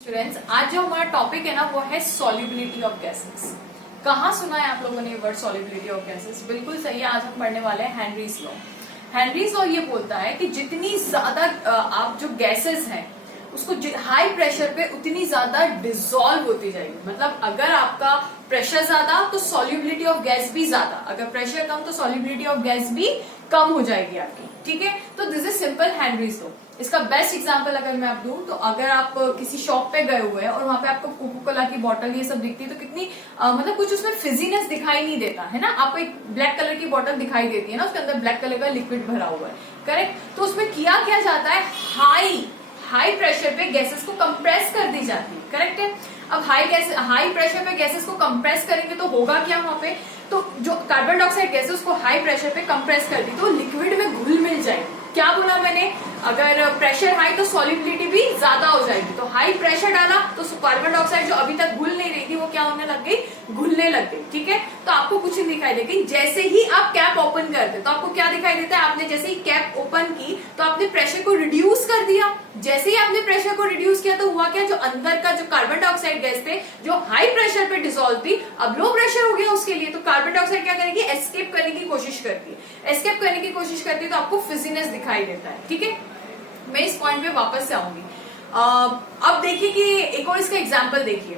Students, आज जो हमारा टॉपिक है ना वो है सॉल्युबिलिटी ऑफ गैसेस। कहाँ सुना है आप लोगों ने वर्ड सॉल्युबिलिटी ऑफ गैसेस? बिल्कुल सही है। आज हम पढ़ने वाले हैं हेनरीज लॉ। हेनरीज लॉ ये बोलता है कि जितनी ज्यादा आप जो गैसेस हैं उसको हाई प्रेशर पे उतनी ज्यादा डिसॉल्व होती जाएगी। मतलब अगर आपका प्रेशर ज्यादा तो सॉल्युबिलिटी ऑफ गैस भी ज्यादा, अगर प्रेशर कम तो सॉल्युबिलिटी ऑफ गैस भी कम हो जाएगी आपकी। ठीक है, तो this is simple Henry's law. इसका बेस्ट एग्जांपल अगर मैं आप दूं तो अगर आप किसी शॉप पे गए हुए हैं और वहां पे आपको कोको कोला की बोतल ये सब दिखती है तो कितनी मतलब कुछ उसमें फिजीनेस दिखाई नहीं देता है ना। आपको एक ब्लैक कलर की बोतल दिखाई देती है ना, उसके अंदर ब्लैक कलर का लिक्विड भरा हुआ है, करेक्ट। तो उसमें किया क्या जाता है, हाई प्रेशर पे गैसेस को कंप्रेस कर दी जाती है, करेक्ट है। अब हाई प्रेशर पे गैसेस को कंप्रेस करेंगे तो होगा क्या वहां पे, तो जो कार्बन डाइऑक्साइड गैस है उसको हाई प्रेशर पे कंप्रेस कर दी तो लिक्विड में घुल मिल जाएगी। क्या बोला मैंने, अगर प्रेशर हाई तो सॉल्युबिलिटी भी ज्यादा हो जाएगी। तो हाई प्रेशर डाला तो कार्बन डाइऑक्साइड जो अभी तक घुल नहीं रही थी वो क्या होने लग गई, घुलने लग गई। ठीक है, तो आपको कुछ नहीं दिखाई देगी। जैसे ही आप कैप ओपन करते तो आपको क्या दिखाई देता है, आपने जैसे ही कैप ओपन की तो आपने प्रेशर को रिड्यूस कर दिया। जैसे ही आपने प्रेशर को रिड्यूस किया तो हुआ क्या, जो अंदर का जो कार्बन डाइऑक्साइड गैस थे जो हाई प्रेशर पे डिसॉल्व थी अब लो प्रेशर हो गया उसके लिए। तो कार्बन डाइऑक्साइड क्या करेगी, एस्केप करने की कोशिश करती है। एस्केप करने की कोशिश करती है तो आपको फिजीनेस दिखाई देता है। ठीक है, मैं इस पॉइंट पे वापस से आऊंगी। अब देखिए कि एक और इसका एग्जांपल देखिए।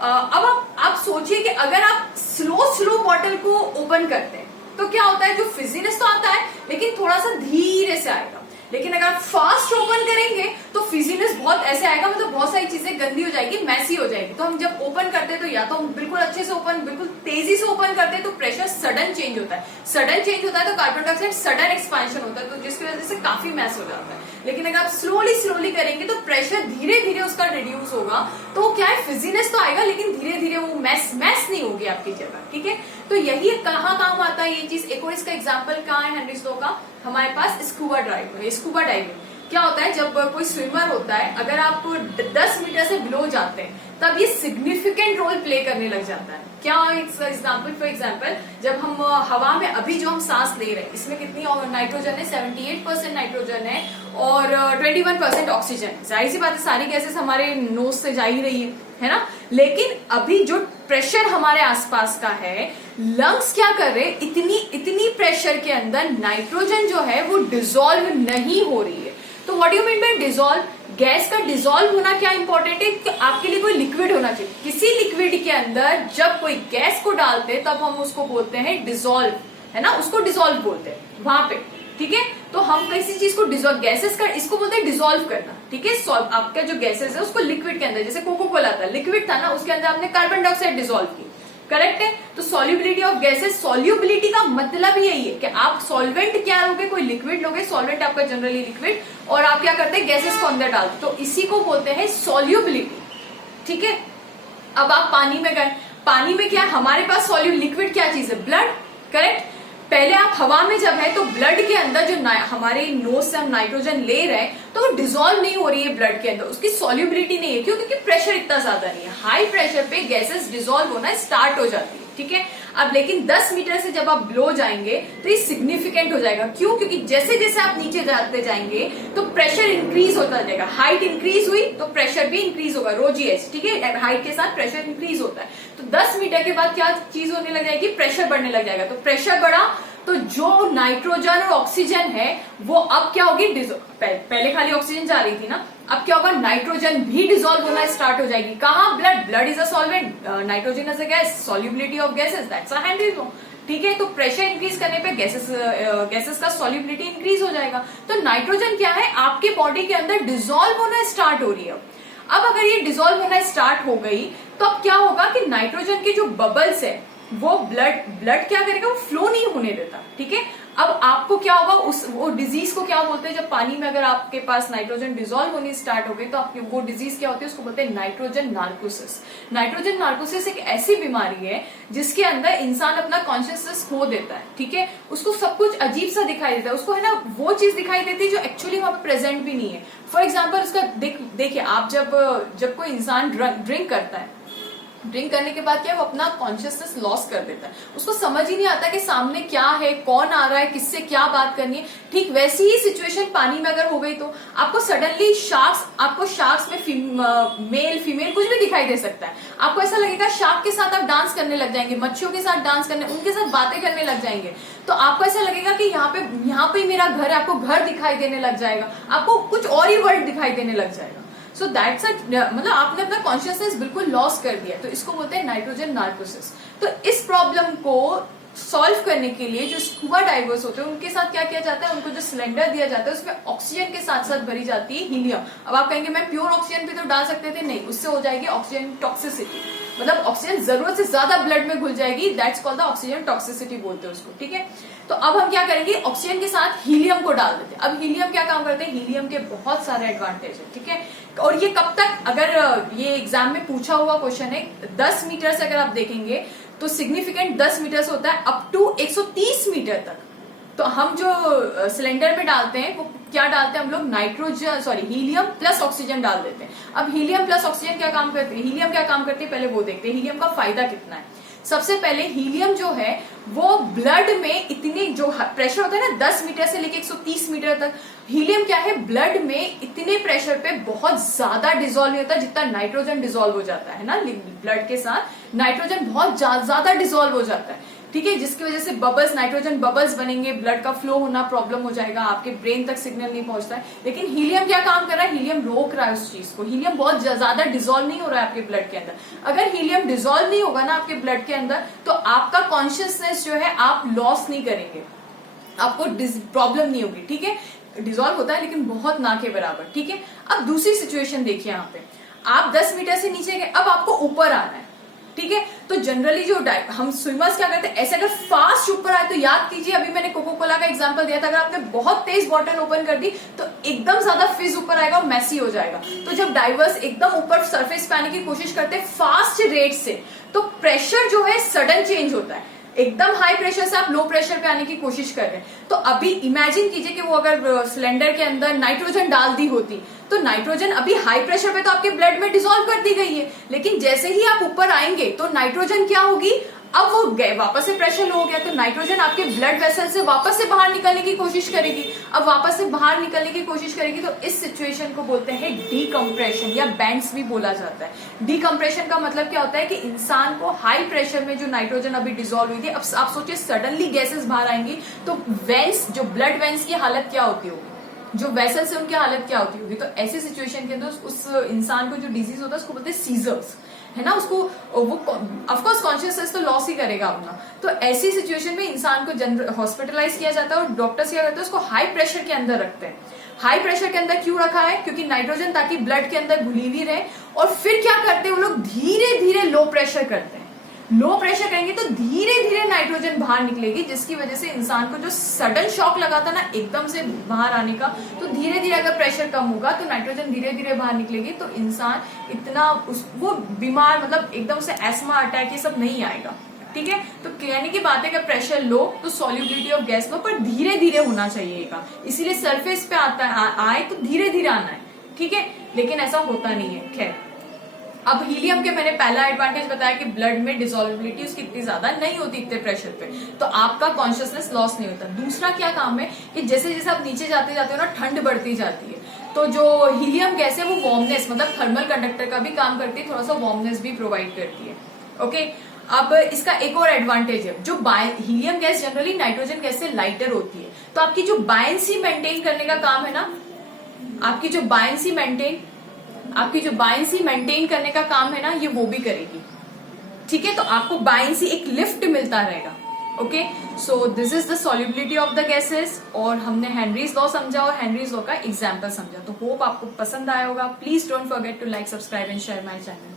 अब आप सोचिए कि अगर आप स्लो बॉटल को ओपन करते हैं तो क्या होता है, जो फिजीनेस तो आता है लेकिन थोड़ा सा धीरे से आएगा। लेकिन अगर आप फास्ट ओपन करेंगे तो फिजीनेस बहुत ऐसे आएगा, मतलब बहुत सारी चीजें गंदी हो जाएगी, मैसी हो जाएगी। तो हम जब ओपन करते हैं तो या तो हम बिल्कुल अच्छे से ओपन, बिल्कुल तेजी से ओपन करते हैं तो प्रेशर सडन चेंज होता है। सडन चेंज होता है तो कार्बन डाइऑक्साइड सडन एक्सपेंशन होता है, तो जिसकी वजह से काफी मैस हो जाता है। लेकिन अगर आप स्लोली करेंगे तो प्रेशर धीरे धीरे उसका रिड्यूस होगा तो क्या है, फिजीनेस तो आएगा लेकिन धीरे धीरे वो मैस नहीं होगी आपकी जगह। ठीक है, तो यही कहाँ काम आता है ये चीज। एक और इसका एग्जाम्पल कहाँ है हेनरीज लॉ का, हमारे पास स्कूबा डाइविंग। क्या होता है, जब कोई स्विमर होता है अगर आप 10 मीटर से बिलो जाते हैं तब ये सिग्निफिकेंट रोल प्ले करने लग जाता है। क्या एग्जाम्पल, फॉर एग्जाम्पल जब हम हवा में अभी जो हम सांस ले रहे हैं इसमें कितनी नाइट्रोजन है, 78% नाइट्रोजन है और 21% ऑक्सीजन। जाहिर सी बात है सारी गैसेस हमारे नोज से जा ही रही है ना। लेकिन अभी जो प्रेशर हमारे आसपास का है, लंग्स क्या कर रहे हैं, इतनी प्रेशर के अंदर नाइट्रोजन जो है वो डिसॉल्व नहीं हो रही है। तो what do you mean by dissolve, gas का डिसॉल्व होना क्या इंपॉर्टेंट है कि आपके लिए कोई लिक्विड होना चाहिए। किसी लिक्विड के अंदर जब कोई गैस को डालते हैं तब हम उसको बोलते हैं डिसॉल्व, है ना, उसको डिसॉल्व बोलते हैं वहां पे। ठीक है, तो हम किसी चीज को डिसॉल्व, गैसेस का इसको बोलते हैं डिसॉल्व करना। ठीक है, आपका जो गैसेस है उसको लिक्विड के अंदर, जैसे कोको कोला था लिक्विड था ना, उसके अंदर आपने कार्बन डाइऑक्साइड डिसॉल्व की, करेक्ट है। तो सॉल्युबिलिटी ऑफ गैसेस, सॉल्युबिलिटी का मतलब यही है कि आप सॉल्वेंट क्या लोगे, कोई लिक्विड लोगे, सॉल्वेंट आपका जनरली लिक्विड, और आप क्या करते हैं गैसेस को अंदर डालते, तो इसी को बोलते हैं सॉल्युबिलिटी। ठीक है, अब आप पानी में गए, पानी में क्या हमारे पास लिक्विड क्या चीज है, ब्लड, करेक्ट। पहले आप हवा में जब है तो ब्लड के अंदर जो हमारे नोज से हम नाइट्रोजन ले रहे हैं तो वो डिसॉल्व नहीं हो रही है ब्लड के अंदर, उसकी सॉल्युबिलिटी नहीं है। क्यों, क्योंकि प्रेशर इतना ज्यादा नहीं है। हाई प्रेशर पे गैसेस डिसॉल्व होना स्टार्ट हो जाती है। ठीक है, अब लेकिन 10 मीटर से जब आप बिलो जाएंगे तो ये सिग्निफिकेंट हो जाएगा। क्यों, क्योंकि जैसे जैसे आप नीचे जाते जाएंगे तो प्रेशर इंक्रीज होता जाएगा। हाइट इंक्रीज हुई तो प्रेशर भी इंक्रीज होगा, ρgs। ठीक है, हाइट के साथ प्रेशर इंक्रीज होता है। तो 10 मीटर के बाद क्या चीज होने लग जाएगी, प्रेशर बढ़ने लग जाएगा। तो प्रेशर बढ़ा तो जो नाइट्रोजन और ऑक्सीजन है वो अब क्या होगी, पहले खाली ऑक्सीजन जा रही थी ना, अब क्या होगा, नाइट्रोजन भी डिसॉल्व होना स्टार्ट हो जाएगी। कहाँ, blood is a solvent, nitrogen is a gas, solubility of gases, that's a Henry's law. ठीक है, तो प्रेशर इंक्रीज करने पे गैसेस का सॉल्युबिलिटी इंक्रीज हो जाएगा। तो नाइट्रोजन क्या है, आपके बॉडी के अंदर डिसॉल्व होना स्टार्ट हो रही है। अब अगर ये डिसॉल्व होना स्टार्ट हो गई तो अब क्या होगा कि नाइट्रोजन के जो बबल्स है वो ब्लड क्या करेगा, वो फ्लो नहीं होने देता। ठीक है, अब आपको क्या होगा, वो डिजीज को क्या बोलते हैं, जब पानी में अगर आपके पास नाइट्रोजन डिसॉल्व होनी स्टार्ट हो गई तो आपकी वो डिजीज क्या होती है, उसको बोलते हैं नाइट्रोजन नार्कोसिस। नाइट्रोजन नार्कोसिस एक ऐसी बीमारी है जिसके अंदर इंसान अपना कॉन्शियसनेस खो देता है। ठीक है, उसको सब कुछ अजीब सा दिखाई देता है, उसको है ना वो चीज दिखाई देती है जो एक्चुअली वहां पर प्रेजेंट भी नहीं है। फॉर एग्जाम्पल उसका देखिए, आप जब कोई इंसान ड्रिंक करता है ड्रिंक करने के बाद क्या है, वो अपना कॉन्शियसनेस लॉस कर देता है, उसको समझ ही नहीं आता कि सामने क्या है, कौन आ रहा है, किससे क्या बात करनी है। ठीक वैसी ही सिचुएशन पानी में अगर हो गई तो आपको सडनली शार्क्स में मेल फीमेल कुछ भी दिखाई दे सकता है। आपको ऐसा लगेगा शार्क के साथ आप डांस करने लग जाएंगे, मच्छियों के साथ डांस करने, उनके साथ बातें करने लग जाएंगे। तो आपको ऐसा लगेगा कि यहाँ पे मेरा घर है, आपको घर दिखाई देने लग जाएगा, आपको कुछ और ही वर्ल्ड दिखाई देने लग जाएगा। सो दैट्स मतलब आपने अपना कॉन्शियसनेस बिल्कुल लॉस कर दिया, तो इसको बोलते हैं नाइट्रोजन नार्कोसिस। तो इस प्रॉब्लम को सॉल्व करने के लिए जो स्कूबा डाइवर्स होते हैं उनके साथ क्या किया जाता है, उनको जो सिलेंडर दिया जाता है उसमें ऑक्सीजन के साथ साथ भरी जाती है हीलियम। अब आप कहेंगे मैं प्योर ऑक्सीजन भी तो डाल सकते थे, नहीं, उससे हो जाएगी ऑक्सीजन टॉक्सिसिटी, मतलब ऑक्सीजन जरूरत से ज्यादा ब्लड में घुल जाएगी, that's called the oxygen toxicity बोलते हैं उसको। ठीक है, तो अब हम क्या करेंगे, ऑक्सीजन के साथ हीलियम को डाल देते हैं। अब हीलियम क्या काम करते हैं, हीलियम के बहुत सारे एडवांटेज है। ठीक है, और ये कब तक, अगर ये एग्जाम में पूछा हुआ क्वेश्चन है, 10 मीटर से अगर आप देखेंगे तो सिग्निफिकेंट 10 मीटर से होता है अप टू 130 मीटर तक। तो हम जो सिलेंडर में डालते हैं वो क्या डालते हैं हम लोग, हीलियम प्लस ऑक्सीजन डाल देते हैं। अब हीलियम प्लस ऑक्सीजन क्या काम करते हैं, हीलियम क्या काम करती है पहले वो देखते हैं, हीलियम का फायदा कितना है। सबसे पहले हीलियम जो है वो ब्लड में इतने जो प्रेशर होता है ना 10 मीटर से लेके 130 मीटर तक, हीलियम क्या है ब्लड में इतने प्रेशर पे बहुत ज्यादा डिसॉल्व नहीं होता जितना नाइट्रोजन डिसॉल्व हो जाता है ना, ब्लड के साथ नाइट्रोजन बहुत ज्यादा डिसॉल्व हो जाता है। ठीक है, जिसकी वजह से बबल्स, नाइट्रोजन बबल्स बनेंगे, ब्लड का फ्लो होना प्रॉब्लम हो जाएगा, आपके ब्रेन तक सिग्नल नहीं पहुंचता है। लेकिन हीलियम क्या काम कर रहा है, हीलियम रोक रहा है उस चीज को, हीलियम बहुत ज्यादा डिसॉल्व नहीं हो रहा है आपके ब्लड के अंदर। अगर हीलियम डिसॉल्व नहीं होगा ना आपके ब्लड के अंदर तो आपका कॉन्शियसनेस जो है आप लॉस नहीं करेंगे, आपको प्रॉब्लम नहीं होगी। ठीक है, डिसॉल्व होता है लेकिन बहुत ना के बराबर। ठीक है, अब दूसरी सिचुएशन देखिए, यहाँ पे आप 10 मीटर से नीचे गए, अब आपको ऊपर आना है। ठीक है, तो जनरली जो हम स्विमर्स क्या करते हैं, ऐसे अगर फास्ट ऊपर आए तो याद कीजिए, अभी मैंने कोको कोला का एग्जांपल दिया था, अगर आपने बहुत तेज बॉटल ओपन कर दी तो एकदम ज्यादा फिज ऊपर आएगा और मैसी हो जाएगा। तो जब डाइवर्स एकदम ऊपर सरफेस पे आने की कोशिश करते हैं फास्ट रेट से, तो प्रेशर जो है सडन चेंज होता है, एकदम हाई प्रेशर से आप लो प्रेशर पे आने की कोशिश कर रहे हैं। तो अभी इमेजिन कीजिए कि वो अगर सिलेंडर के अंदर नाइट्रोजन डाल दी होती तो नाइट्रोजन अभी हाई प्रेशर पे तो आपके ब्लड में डिसॉल्व कर दी गई है, लेकिन जैसे ही आप ऊपर आएंगे तो नाइट्रोजन क्या होगी, अब वो वापस से प्रेशर लो हो गया, तो नाइट्रोजन आपके ब्लड वेसल से वापस से बाहर निकलने की कोशिश करेगी। अब वापस से बाहर निकलने की कोशिश करेगी तो इस सिचुएशन को बोलते हैं डीकम्प्रेशन या बैंड्स भी बोला जाता है। डीकम्प्रेशन का मतलब क्या होता है कि इंसान को हाई प्रेशर में जो नाइट्रोजन अभी डिसॉल्व हुई थी, अब आप सोचिए सडनली गैसेस बाहर आएंगी तो वेंस, जो ब्लड वेंस की हालत क्या होती होगी, जो वेसल से उनकी हालत क्या होती होगी। तो ऐसी सिचुएशन के अंदर उस इंसान को जो डिजीज होता है उसको बोलते हैं सीजर्स, है ना, उसको वो ऑफकोर्स कॉन्शियसनेस तो लॉस ही करेगा अपना। तो ऐसी सिचुएशन में इंसान को हॉस्पिटलाइज किया जाता है और डॉक्टर्स क्या करते हैं, उसको हाई प्रेशर के अंदर रखते हैं। हाई प्रेशर के अंदर क्यों रखा है, क्योंकि नाइट्रोजन ताकि ब्लड के अंदर घुली हुई रहे, और फिर क्या करते हैं वो लोग धीरे धीरे लो प्रेशर करते हैं। लो प्रेशर करेंगे तो धीरे धीरे नाइट्रोजन बाहर निकलेगी, जिसकी वजह से इंसान को जो सडन शॉक लगा था ना एकदम से बाहर आने का, तो धीरे धीरे अगर प्रेशर कम होगा तो नाइट्रोजन धीरे धीरे बाहर निकलेगी, तो इंसान इतना वो बीमार, मतलब एकदम से एस्मा अटैक ये सब नहीं आएगा। ठीक है, तो कहने की बात है कि प्रेशर लो तो सॉल्युबिलिटी ऑफ गैस लो, पर धीरे धीरे होना चाहिएगा, इसीलिए सरफेस पे आता है आए तो धीरे धीरे आना है। ठीक है, लेकिन ऐसा होता नहीं है। खैर, अब हीलियम के मैंने पहला एडवांटेज बताया कि ब्लड में डिसॉल्विबिलिटी उसकी इतनी ज्यादा नहीं होती इतने प्रेशर पे, तो आपका कॉन्शियसनेस लॉस नहीं होता। दूसरा क्या काम है कि जैसे जैसे आप नीचे जाते जाते हो ना ठंड बढ़ती जाती है, तो जो हीलियम गैस है वो वार्मनेस, मतलब थर्मल कंडक्टर का भी काम करती है, थोड़ा सा वार्मनेस भी प्रोवाइड करती है। ओके, अब इसका एक और एडवांटेज है, जो helium gas generally nitrogen gas से लाइटर होती है, तो आपकी जो बायंसी मेंटेन करने का काम है ना, आपकी जो बायंसी मेंटेन करने का काम है ना, ये वो भी करेगी। ठीक है, तो आपको बायंसी एक लिफ्ट मिलता रहेगा। Okay, so this is the solubility of the gases, और हमने हेनरीज लॉ समझा और हेनरीज लॉ का एग्जाम्पल समझा। तो होप आपको पसंद आया होगा। Please don't forget to like, subscribe and share my channel.